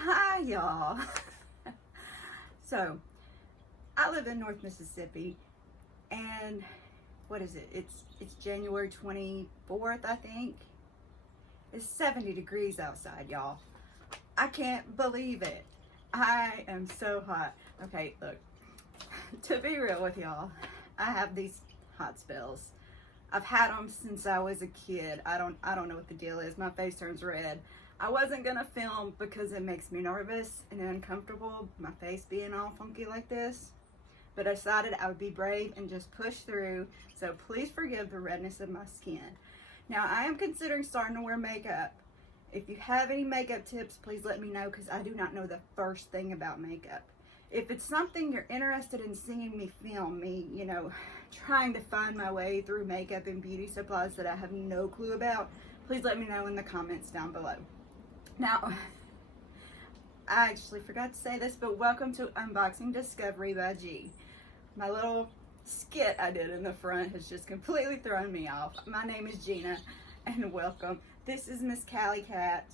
Hi y'all. So I live in North Mississippi, and what is it? It's January 24th, I think. It's 70 degrees outside, y'all. I can't believe it. I am so hot. Okay, look, to be real with y'all, I have these hot spells. I've had them since I was a kid. I don't know what the deal is. My face turns red. I wasn't gonna film because it makes me nervous and uncomfortable, my face being all funky like this. But I decided I would be brave and just push through. So please forgive the redness of my skin. Now I am considering starting to wear makeup. If you have any makeup tips, please let me know, because I do not know the first thing about makeup. If it's something you're interested in seeing me film, you know, trying to find my way through makeup and beauty supplies that I have no clue about, please let me know in the comments down below. Now, I actually forgot to say this, but welcome to Unboxing Discovery by G. My little skit I did in the front has just completely thrown me off. My name is Gina, and welcome. This is Miss Callie Cat.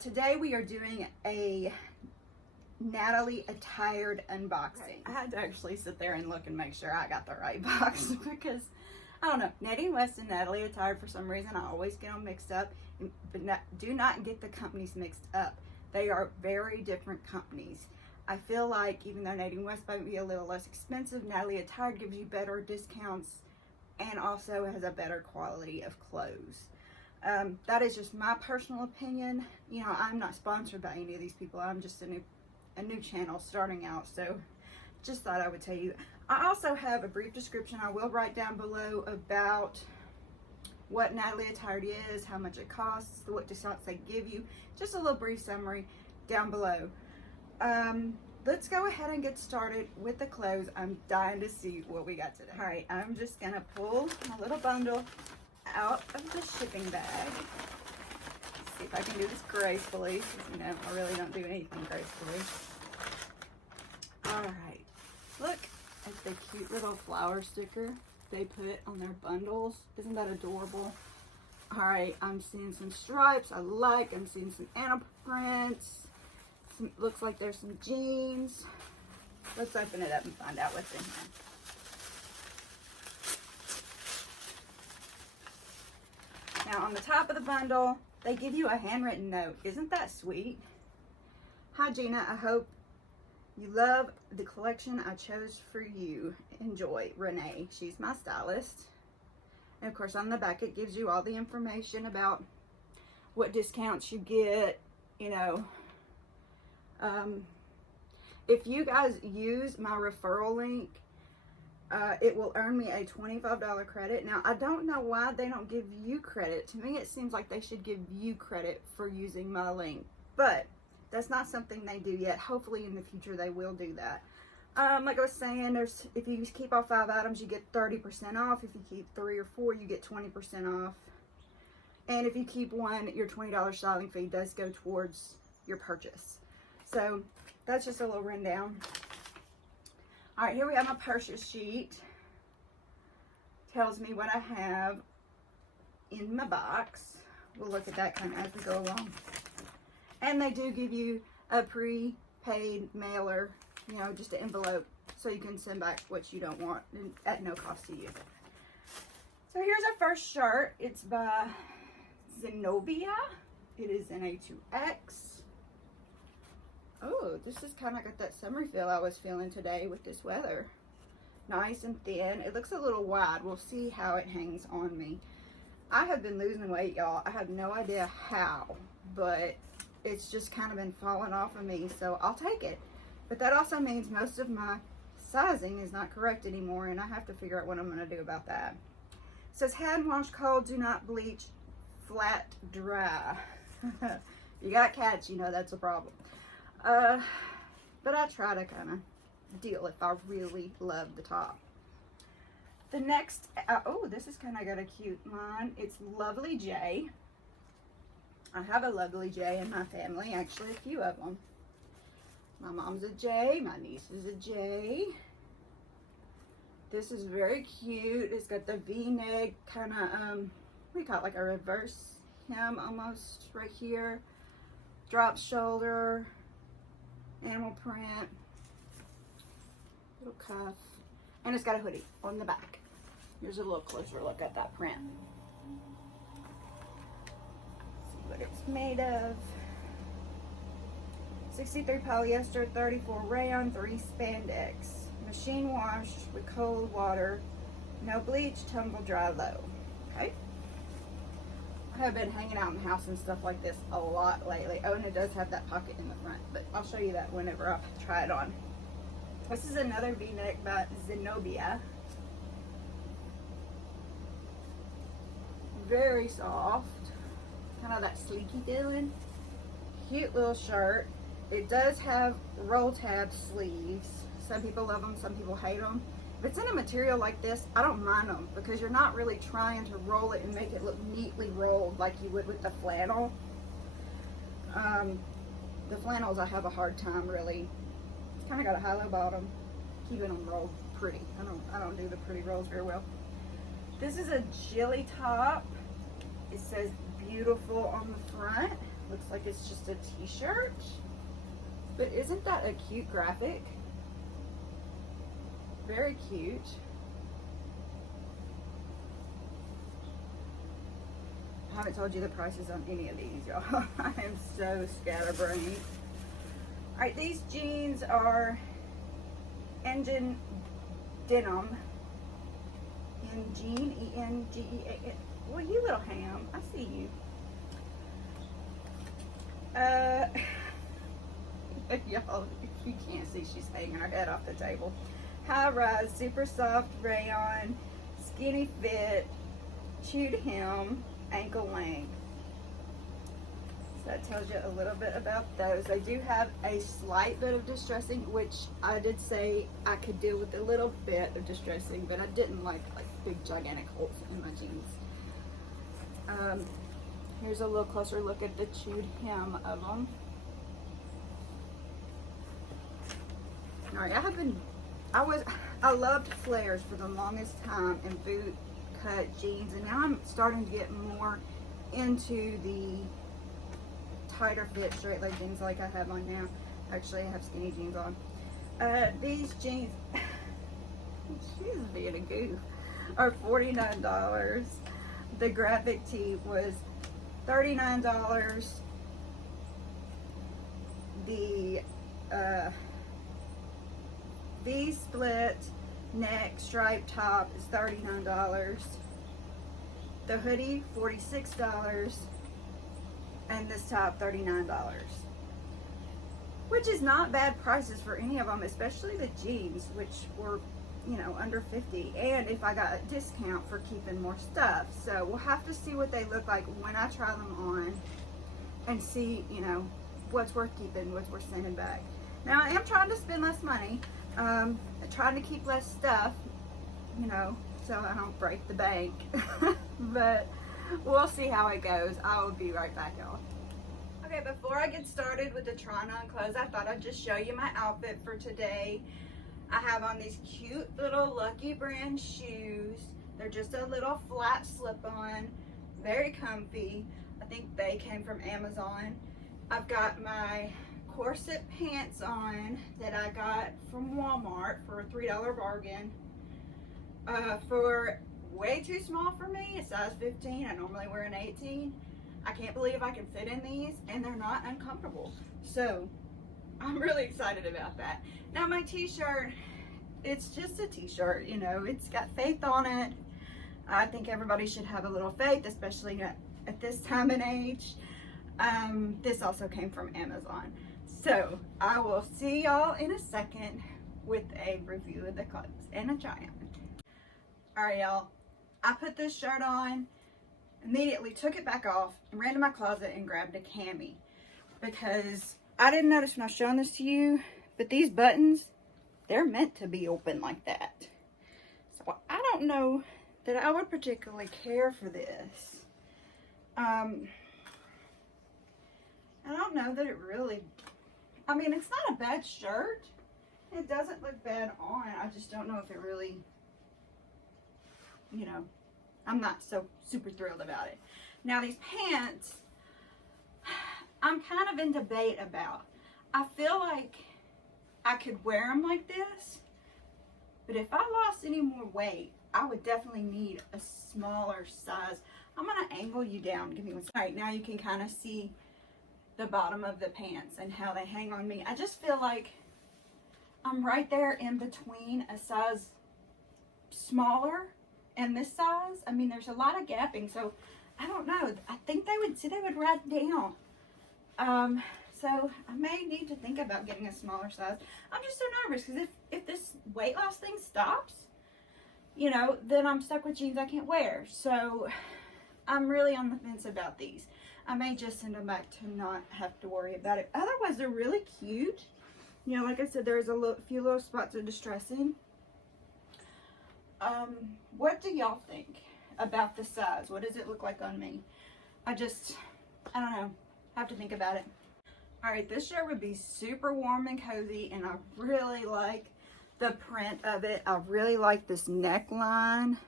Today we are doing a Natalie Attired unboxing. I had to actually sit there and look and make sure I got the right box because, I don't know, Natty West and Natalie Attired, for some reason, I always get them mixed up. But do not get the companies mixed up. They are very different companies. I feel like even though Natty West might be a little less expensive, Natalie Attired gives you better discounts and also has a better quality of clothes. That is just my personal opinion. You know, I'm not sponsored by any of these people. I'm just a new channel starting out, so just thought I would tell you. I also have a brief description I will write down below about what Natalie Attired is, how much it costs, what discounts they give you, just a little brief summary down below. Let's go ahead and get started with the clothes. I'm dying to see what we got today. All right, I'm just gonna pull my little bundle out of the shipping bag. See if I can do this gracefully, because, you know, I really don't do anything gracefully. All right, look at the cute little flower sticker they put on their bundles. Isn't that adorable? All right, I'm seeing some stripes I'm seeing some animal prints. Looks like there's some jeans. Let's open it up and find out what's in here. Now on the top of the bundle, they give you a handwritten note. Isn't that sweet? Hi Gina, I hope you love the collection I chose for you. Enjoy, Renee. She's my stylist. And of course on the back it gives you all the information about what discounts you get, you know. If you guys use my referral link, it will earn me a $25 credit. Now, I don't know why they don't give you credit. To me, it seems like they should give you credit for using my link, but that's not something they do yet. Hopefully in the future they will do that. Like I was saying, if you keep all 5 items, you get 30% off. If you keep 3 or 4, you get 20% off. And if you keep 1, your $20 styling fee does go towards your purchase. So that's just a little rundown. All right, here we have my purchase sheet. Tells me what I have in my box. We'll look at that kind of as we go along. And they do give you a prepaid mailer, you know, just an envelope, so you can send back what you don't want at no cost to you. So here's our first shirt. It's by Zenobi. It is in a 2X. Oh, this is kind of got that summer feel I was feeling today with this weather. Nice and thin. It looks a little wide. We'll see how it hangs on me. I have been losing weight, y'all. I have no idea how, but it's just kind of been falling off of me, so I'll take it. But that also means most of my sizing is not correct anymore, and I have to figure out what I'm going to do about that. It says hand wash cold, do not bleach, flat dry. You got cats, you know that's a problem. But I try to kind of deal if I really love the top. The next, oh, this is kind of got a cute line. It's Lovely J. I have a Lovely J in my family, actually a few of them. My mom's a J, my niece is a J. This is very cute. It's got the V-neck kind of, what do you call it, like a reverse hem almost right here. drop shoulder, animal print, little cuff, and it's got a hoodie on the back. Here's a little closer look at that print. See what it's made of. 63 polyester, 34 rayon, 3 spandex. Machine washed with cold water. No bleach, tumble dry low. Okay. I have been hanging out in the house and stuff like this a lot lately. Oh, and it does have that pocket in the front, but I'll show you that whenever I try it on. This is another V-neck by Zenobi. Very soft, kind of that sleeky feeling. Cute little shirt. It does have roll tab sleeves. Some people love them, some people hate them. If it's in a material like this, I don't mind them because you're not really trying to roll it and make it look neatly rolled like you would with the flannel. The flannels I have a hard time really. It's kind of got a high-low bottom, keeping them rolled pretty. I don't do the pretty rolls very well. This is a Gilli top. It says beautiful on the front. Looks like it's just a t-shirt. But isn't that a cute graphic? Very cute. I haven't told you the prices on any of these, y'all. I am so scatterbrained. Alright, these jeans are Enjean Denim. Enjean, E-N-G-E-A-N. Well, you little ham, I see you. Y'all, you can't see, she's hanging her head off the table. High rise, super soft rayon, skinny fit, chewed hem, ankle length. So that tells you a little bit about those. They do have a slight bit of distressing, which I did say I could deal with a little bit of distressing, but I didn't like big gigantic holes in my jeans. Here's a little closer look at the chewed hem of them. All right, I loved flares for the longest time and boot cut jeans, and now I'm starting to get more into the tighter fit straight leg jeans like I have on now. Actually, I have skinny jeans on. These jeans, she's being a goof, are $49. The graphic tee was $39. The V-split neck stripe top is $39. The hoodie, $46. And this top, $39. Which is not bad prices for any of them, especially the jeans, which were, you know, under 50. And if I got a discount for keeping more stuff. So we'll have to see what they look like when I try them on and see, you know, what's worth keeping, what's worth sending back. Now, I am trying to spend less money. Trying to keep less stuff, you know, so I don't break the bank. But we'll see how it goes. I will be right back, y'all. Okay, before I get started with the trying on clothes, I thought I'd just show you my outfit for today. I have on these cute little Lucky brand shoes. They're just a little flat slip-on, very comfy. I think they came from Amazon. I've got my corset pants on that I got from Walmart for a $3 bargain. For way too small for me, a size 15. I normally wear an 18. I can't believe I can fit in these, and they're not uncomfortable. So I'm really excited about that. Now my t-shirt, it's just a t-shirt, you know, it's got faith on it. I think everybody should have a little faith, especially at this time and age. This also came from Amazon. So I will see y'all in a second with a review of the clothes and a try on. All right, y'all, I put this shirt on, immediately took it back off, and ran to my closet and grabbed a cami, because I didn't notice when I was showing this to you, but these buttons, they're meant to be open like that. So I don't know that I would particularly care for this. I don't know that it really, I mean, it's not a bad shirt. It doesn't look bad on. I just don't know if it really, you know, I'm not so super thrilled about it. Now these pants, I'm kind of in debate about. I feel like I could wear them like this, but if I lost any more weight, I would definitely need a smaller size. I'm gonna angle you down. Give me one second. All right, now you can kind of see the bottom of the pants and how they hang on me. I just feel like I'm right there in between a size smaller and this size. I mean, there's a lot of gapping, so I don't know. I think they would ride down. So I may need to think about getting a smaller size. I'm just so nervous because if this weight loss thing stops, you know, then I'm stuck with jeans I can't wear. So I'm really on the fence about these. I may just send them back to not have to worry about it. Otherwise, they're really cute. You know, like I said, there's a few little spots of distressing. What do y'all think about the size? What does it look like on me? I don't know. I have to think about it. All right, this shirt would be super warm and cozy, and I really like the print of it. I really like this neckline,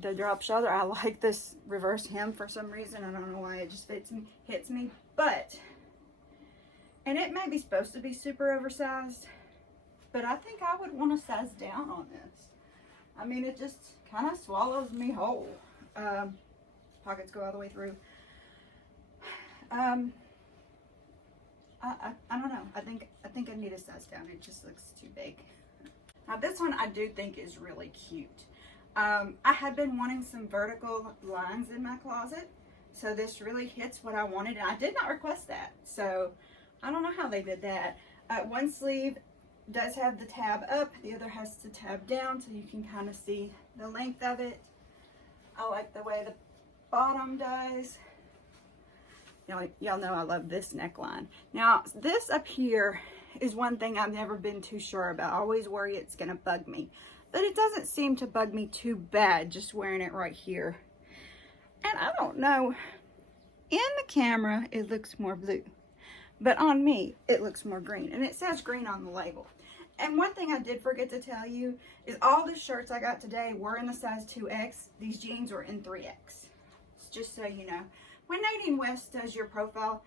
the drop shoulder. I like this reverse hem for some reason. I don't know why, it just hits me. But, and it may be supposed to be super oversized, but I think I would want to size down on this. I mean, it just kind of swallows me whole. Pockets go all the way through. I don't know. I think I need a size down. It just looks too big. Now this one I do think is really cute. I had been wanting some vertical lines in my closet, so this really hits what I wanted, and I did not request that, so I don't know how they did that. One sleeve does have the tab up, the other has to tab down, so you can kind of see the length of it. I like the way the bottom does. Y'all know I love this neckline. Now, this up here is one thing I've never been too sure about. I always worry it's gonna bug me, but it doesn't seem to bug me too bad just wearing it right here. And I don't know, in the camera, it looks more blue, but on me, it looks more green, and it says green on the label. And one thing I did forget to tell you is all the shirts I got today were in the size 2X. These jeans were in 3X, just so you know. When Nadine West does your profile,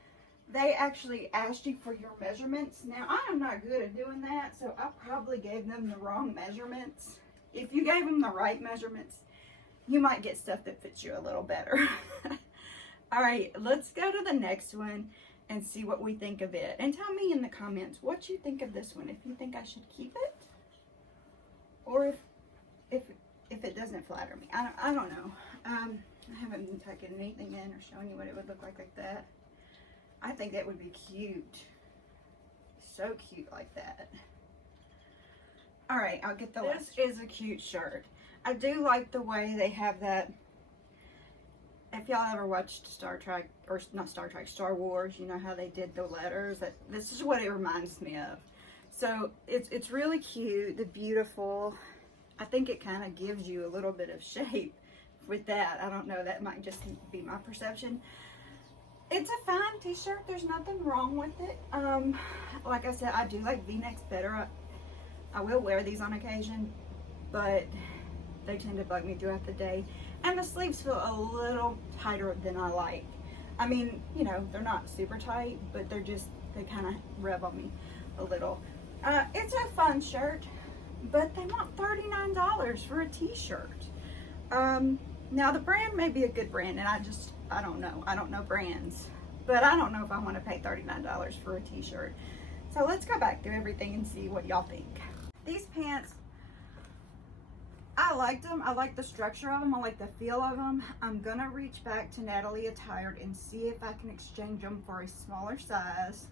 they actually asked you for your measurements. Now, I am not good at doing that, so I probably gave them the wrong measurements. If you gave them the right measurements, you might get stuff that fits you a little better. All right, let's go to the next one and see what we think of it. And tell me in the comments what you think of this one. If you think I should keep it, or if it doesn't flatter me. I don't know. I haven't been tucking anything in or showing you what it would look like that. I think that would be cute. So cute like that. All right, I'll get the last. This is a cute shirt. I do like the way they have that. If y'all ever watched Star Trek, or not Star Trek, Star Wars, you know how they did the letters? This is what it reminds me of. So it's really cute, the beautiful. I think it kind of gives you a little bit of shape with that. I don't know, that might just be my perception. It's a fine t-shirt. There's nothing wrong with it. Like I said, I do like V-necks better. I will wear these on occasion, but they tend to bug me throughout the day. And the sleeves feel a little tighter than I like. I mean, you know, they're not super tight, but they kind of rev on me a little. It's a fun shirt, but they want $39 for a t-shirt. Now the brand may be a good brand, and I don't know. I don't know brands, but I don't know if I want to pay $39 for a t-shirt. So let's go back through everything and see what y'all think. These pants, I liked them. I like the structure of them. I like the feel of them. I'm gonna reach back to Natalie Attired and see if I can exchange them for a smaller size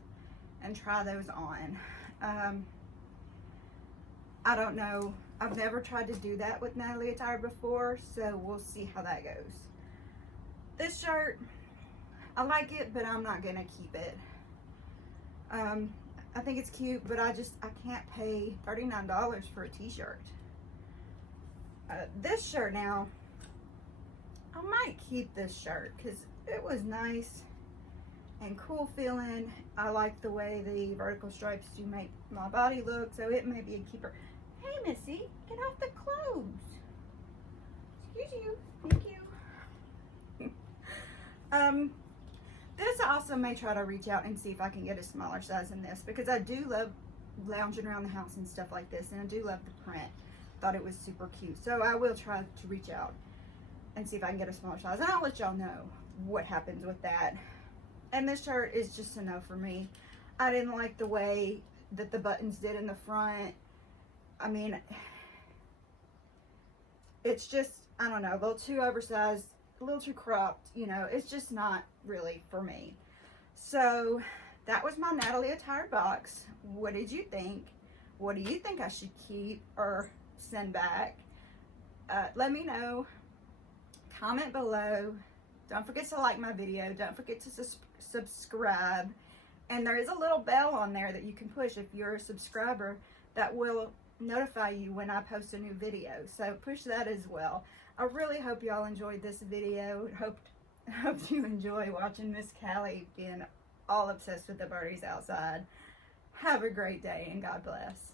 and try those on. I don't know. I've never tried to do that with Natalie Attire before, so we'll see how that goes. This shirt, I like it, but I'm not gonna keep it. I think it's cute, but I can't pay $39 for a t-shirt. This shirt now, I might keep this shirt because it was nice and cool feeling. I like the way the vertical stripes do make my body look, so it may be a keeper. Hey, Missy, get off the clothes. Excuse you. Thank you. this also may try to reach out and see if I can get a smaller size in this, because I do love lounging around the house and stuff like this, and I do love the print. Thought it was super cute. So I will try to reach out and see if I can get a smaller size, and I'll let y'all know what happens with that. And this shirt is just a no for me. I didn't like the way that the buttons did in the front. I mean, it's just, I don't know, a little too oversized, a little too cropped, you know, it's just not really for me. So that was my Natalie Attire box. What did you think? What do you think I should keep or send back? Let me know. Comment below. Don't forget to like my video. Don't forget to subscribe. And there is a little bell on there that you can push if you're a subscriber that will notify you when I post a new video. So push that as well. I really hope y'all enjoyed this video. Hope you enjoy watching Miss Callie being all obsessed with the birdies outside. Have a great day and God bless.